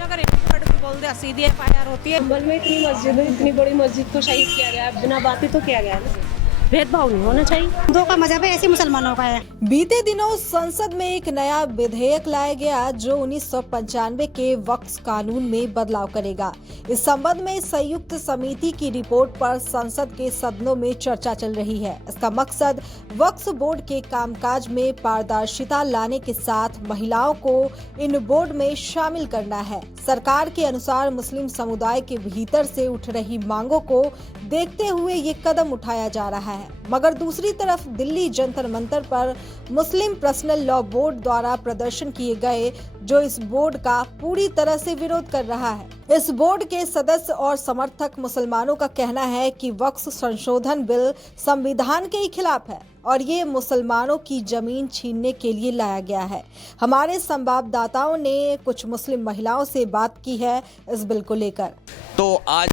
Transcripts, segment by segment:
नगर word भी बोल दे सीधी FIR होती है। संभल में इतनी मस्जिद है, इतनी बड़ी मस्जिद को शहीद किया गया है, बिना बातें तो किया गया है ना। भेदभाव नहीं होना चाहिए। हिंदुओं का मजहब है, ऐसे मुसलमानों का है। बीते दिनों संसद में एक नया विधेयक लाया गया जो 1995 के वक्फ कानून में बदलाव करेगा। इस संबंध में संयुक्त समिति की रिपोर्ट पर संसद के सदनों में चर्चा चल रही है। इसका मकसद वक्फ बोर्ड के कामकाज में पारदर्शिता लाने के साथ महिलाओं को इन बोर्ड में शामिल करना है। सरकार के अनुसार मुस्लिम समुदाय के भीतर से उठ रही मांगों को देखते हुए ये कदम उठाया जा रहा है। मगर दूसरी तरफ दिल्ली जंतर मंतर पर मुस्लिम पर्सनल लॉ बोर्ड द्वारा प्रदर्शन किए गए जो इस बोर्ड का पूरी तरह से विरोध कर रहा है। इस बोर्ड के सदस्य और समर्थक मुसलमानों का कहना है कि वक्फ संशोधन बिल संविधान के ही खिलाफ है और ये मुसलमानों की जमीन छीनने के लिए लाया गया है। हमारे संवाददाताओं ने कुछ मुस्लिम महिलाओं से बात की है इस बिल को लेकर। तो आज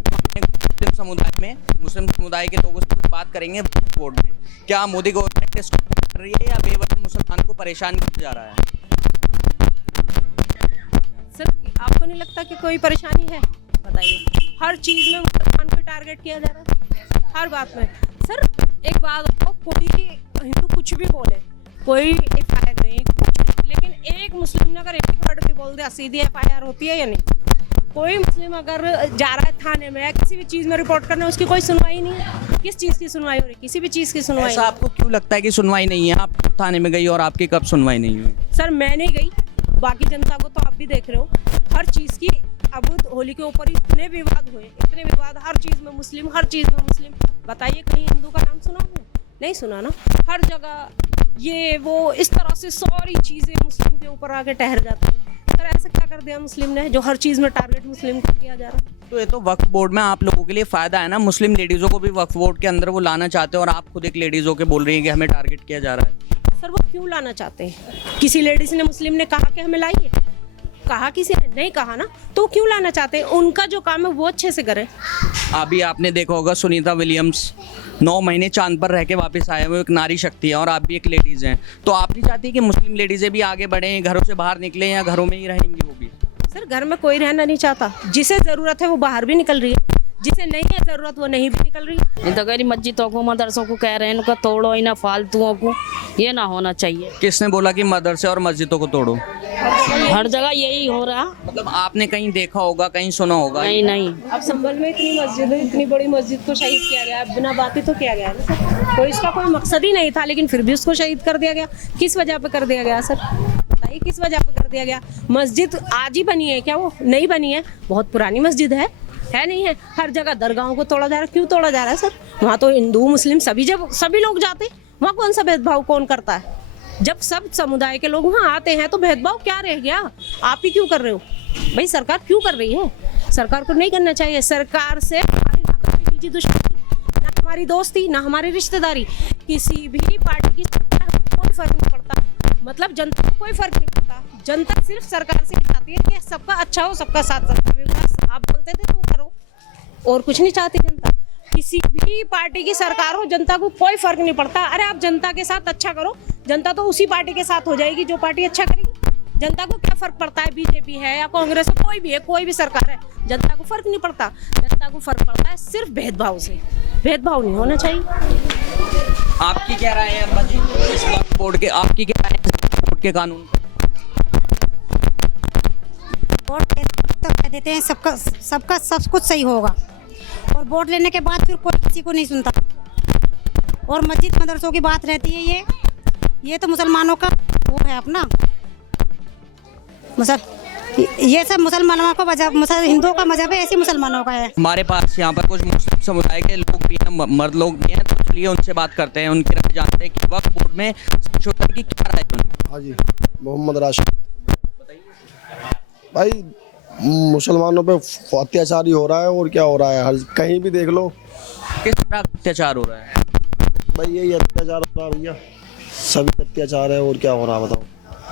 मुस्लिम समुदाय के लोगों से कुछ बात करेंगे बोर्ड में। क्या मोदी गवर्नमेंट इसको कर रही है या बेवजह मुसलमान को परेशान किया जा रहा है? सर आपको नहीं लगता कि कोई परेशानी है? बताइए, हर चीज में मुसलमान को टारगेट किया जा रहा है, हर बात में। सर एक बात हो, कोई हिंदू कुछ भी बोले, कोई FIR नहीं, कुछ नहीं, लेकिन एक मुस्लिम ने अगर एक वर्ड भी बोल दिया सीधी FIR होती है या नहीं? कोई मुस्लिम अगर जा रहा है थाने में या किसी भी चीज़ में रिपोर्ट करने, उसकी कोई सुनवाई नहीं है। किस चीज़ की सुनवाई हो रही? किसी भी चीज़ की सुनवाई। ऐसा आपको क्यों लगता है कि सुनवाई नहीं है? आप थाने में गई और आपकी कब सुनवाई नहीं हुई? सर मैं नहीं गई, बाकी जनता को तो आप भी देख रहे हो। हर चीज़ की, अब होली के ऊपर इतने विवाद हुए, इतने विवाद, हर चीज़ में मुस्लिम, हर चीज़ में मुस्लिम। बताइए कहीं हिंदू का नाम सुना है? नहीं सुना ना। हर जगह ये वो इस तरह से सारी चीज़ें मुस्लिम के ऊपर आके ठहर जाती हैं। सर ऐसा क्या कर दिया मुस्लिम ने जो हर चीज़ में टारगेट मुस्लिम को किया जा रहा है? तो ये तो वक्फ बोर्ड में आप लोगों के लिए फ़ायदा है ना। मुस्लिम लेडीज़ों को भी वक्फ बोर्ड के अंदर वो लाना चाहते हैं और आप खुद एक लेडीज़ होकर बोल रही हैं कि हमें टारगेट किया जा रहा है। सर वो क्यों लाना चाहते हैं? किसी लेडीज ने, मुस्लिम ने कहा कि हमें लाइए? कहा किसी ने? नहीं कहा ना। तो क्यों लाना चाहते हैं? उनका जो काम है वो अच्छे से करें। अभी आपने देखा होगा सुनीता विलियम्स 9 महीने चांद पर रह के वापस आए हुए, एक नारी शक्ति है और आप भी एक लेडीज़ हैं। तो आप नहीं चाहती कि मुस्लिम लेडीज़ें भी आगे बढ़ें, घरों से बाहर निकलें, या घरों में ही रहेंगी वो भी? सर घर में कोई रहना नहीं चाहता। जिसे ज़रूरत है वो बाहर भी निकल रही है, जिसे नहीं है ज़रूरत वो नहीं भी निकल रही है। तो गैर मस्जिदों को, मदरसों को कह रहे हैं इनका तोड़ो, इन्हें फालतुओं को, ये ना होना चाहिए। किसने बोला कि मदरसे और मस्जिदों को तोड़ो? हर जगह यही हो रहा। मतलब आपने कहीं देखा होगा, कहीं सुना होगा? नहीं नहीं। अब संभल में इतनी मस्जिद है, इतनी बड़ी मस्जिद को शहीद किया गया है, बिना बातें तो किया गया है ना सर। कोई इसका कोई मकसद ही नहीं था, लेकिन फिर भी उसको शहीद कर दिया गया। किस वजह पे कर दिया गया सर? बताइए किस वजह पे कर दिया गया? मस्जिद आज ही बनी है क्या? वो नहीं बनी है, बहुत पुरानी मस्जिद है नहीं है? हर जगह दरगाहों को तोड़ा जा रहा है। क्यों तोड़ा जा रहा है सर? वहाँ तो हिंदू मुस्लिम सभी लोग जाते हैं, वहाँ कौन सा भेदभाव कौन करता है? जब सब समुदाय के लोग वहाँ आते हैं तो भेदभाव क्या रह गया? आप ही क्यों कर रहे हो भाई? सरकार क्यों कर रही है? सरकार को नहीं करना चाहिए। सरकार से हमारी ना तो कोई निजी दुश्मनी, ना हमारी दोस्ती, ना हमारी रिश्तेदारी। किसी भी पार्टी की कोई फर्क नहीं पड़ता, मतलब जनता को कोई फर्क नहीं पड़ता। जनता सिर्फ सरकार से चाहती है कि सबका अच्छा हो, सबका साथ, सबका विकास। आप बोलते थे तो करो, और कुछ नहीं चाहती जनता। किसी भी पार्टी की सरकार हो, जनता को कोई फर्क नहीं पड़ता। अरे आप जनता के साथ अच्छा करो, जनता तो उसी पार्टी के साथ हो जाएगी जो पार्टी अच्छा करेगी। जनता को क्या फर्क पड़ता है? बीजेपी है या कांग्रेस है, कोई भी है, कोई भी सरकार है, जनता को फर्क नहीं पड़ता। जनता को फर्क पड़ता है सिर्फ भेदभाव से। भेदभाव नहीं होना चाहिए। आपकी क्या राय है अम्मा जी इस वक्फ बोर्ड के? आपकी क्या राय है इस बोर्ड के कानून? वोट तो कह देते हैं सबका सब कुछ सही होगा, और वोट लेने के बाद फिर कोई किसी को नहीं सुनता। और मस्जिद मदरसों की बात रहती है, ये तो मुसलमानों का वो है अपना। ये सब मुसलमानों का मजहब, हिंदुओं का मजहब है, ऐसे मुसलमानों का है। हमारे पास यहाँ पर कुछ मुस्लिम समुदाय के लोग भी हैं, मर्द लोग भी हैं, तो चलिए उनसे बात करते हैं, उनकी राय जानते हैं कि वक्फ बोर्ड में संशोधन की क्या राय है। हाँ जी, मोहम्मद राशिद। भाई मुसलमानों पे अत्याचार ही हो रहा है, और क्या हो रहा है? हर कहीं भी देख लो किस तरह का अत्याचार हो रहा है? भाई यही अत्याचार हो रहा है भैया, सभी अत्याचार है, और क्या हो रहा है बताओ?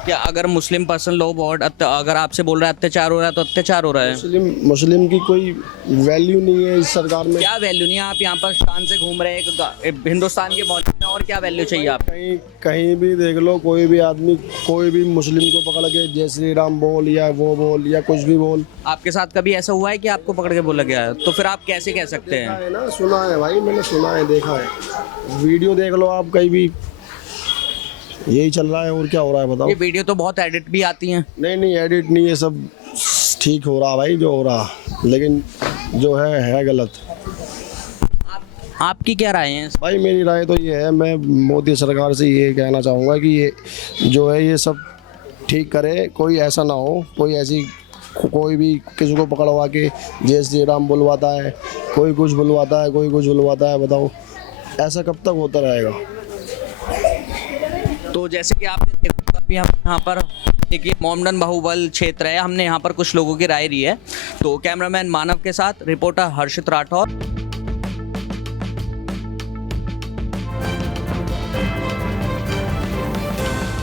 क्या अगर मुस्लिम पर्सनल लॉ बोर्ड अगर आपसे बोल रहा है अत्याचार हो रहा है तो अत्याचार हो रहा है? मुस्लिम की कोई वैल्यू नहीं है इस सरकार में। क्या वैल्यू नहीं है? आप यहाँ पर शान से घूम रहे हैं, हिंदुस्तान के मौजूद में और क्या वैल्यू चाहिए आप? कहीं कहीं भी देख लो, कोई भी आदमी कोई भी मुस्लिम को पकड़ के जय श्री राम बोल या वो बोल या कुछ भी बोल। आपके साथ कभी ऐसा हुआ है कि आपको पकड़ के बोला गया है? तो फिर आप कैसे कह सकते देखा हैं? है ना, सुना है भाई, मैंने सुना है, देखा है, वीडियो देख लो आप कहीं भी, यही चल रहा है। और क्या हो रहा है बताओ? ये वीडियो तो बहुत एडिट भी आती हैं। नहीं नहीं, एडिट नहीं, ये सब ठीक हो रहा भाई, जो हो रहा, लेकिन जो है गलत। आपकी क्या राय है? भाई मेरी राय तो ये है, मैं मोदी सरकार से ये कहना चाहूँगा कि ये जो है ये सब ठीक करे, कोई ऐसा ना हो, कोई ऐसी कोई भी किसी को पकड़वा के जय श्री राम बुलवाता है, कोई कुछ बुलवाता है, कोई कुछ बुलवाता है, बताओ ऐसा कब तक होता रहेगा? तो जैसे कि आपने देखा, अभी हम यहाँ पर देखिए मोमडन बाहुबल क्षेत्र है, हमने यहाँ पर कुछ लोगों की राय ली है। तो कैमरामैन मानव के साथ रिपोर्टर हर्षित राठौर।